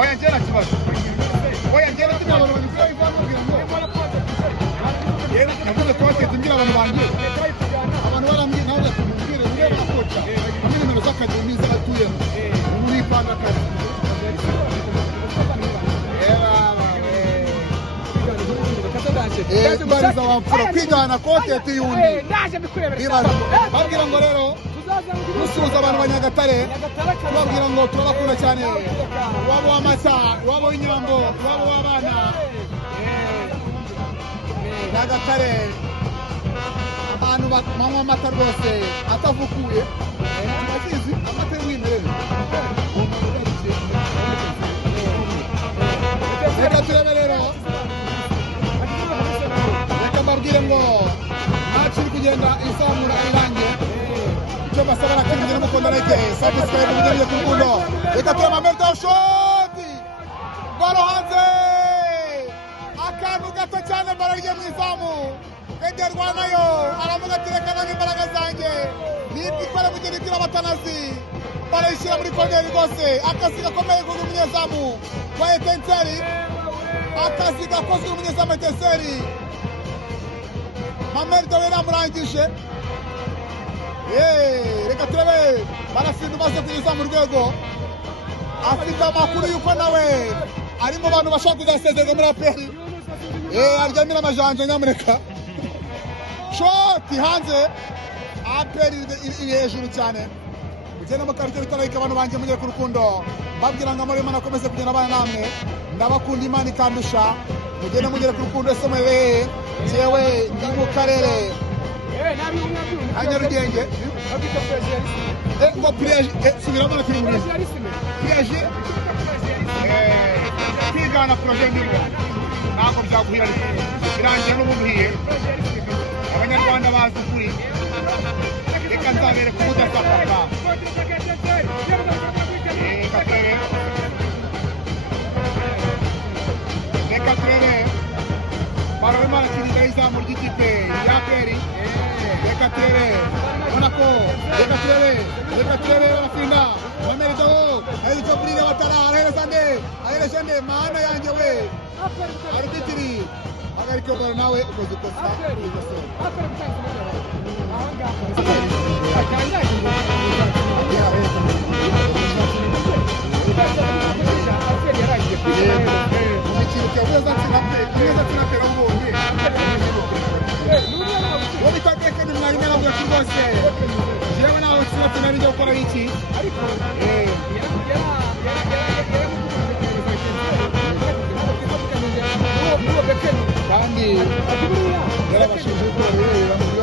oya njye nakibazo oya njye nakibazo abantu bagikora izamu yera navuze twatse tumbira abantu bangiye abantu barambye nawe tumbire ureba akoca muri nimero z'akazi nizo atuye muri panga kazi bariza wapfura kwigana kote tuyundi babwira ngo rero musuhuza abantu ba Nyagatare babwira ngo turabakunda cyane wabo w'amata wabo w'inyambo wabo w'abana Nyagatare abantu banywa amata rwose atavukuye azizi amata y'umwimerere reka turebe rero mbabwire ngo match iri kugenda izamura irange icyo basaba nakindi n'umukondo like subscribe mujye ku rukundo reka turema Merto shoti baro hanze akantu gato cyane bararye mu izamu Ederwa nayo aravuga ati reka nange imbaraga zanjye nibikora mu gihe bitira abatanazi barayishyira muri kongeri rwose akazi gakomeye kuri umunyezamu wa Etenseri akazi gakozwe umunyezamu Etenseri Mamerto we namurangije reka turebe barafinda umaze kugeza mu rwego afite amakuru yuko nawe ari mu bantu bashaka kuzasezerwa muri aperi aryamira amajanja nyamuneka shoti hanze aperi iri hejuru cyane ugenda mu karite bitarayika abantu banjye mujye ku rukundo babwira ngo amara Imana akomeze kugenda abana namwe ndabakunda Imana ikandusha mugende mugere ku rukundo ese mwe jewe ndi mu karere Nyarugenge ngo piège subiramo na English piège kwigana projet nyirwa nako byaguhira birangiye n'ubundi hiye abanyarwanda bazi ukuri reka nzabere ku mudafaka reka turebe barabona kiriga izamu ry'ikipe ya Peri reka turebe Monaco reka turebe barafinda Mamerto ahita burira batara aherezande mana yanjye we arutitiri agariko baro nawe ukoze kosa kandi yarabashije ko rero mu byo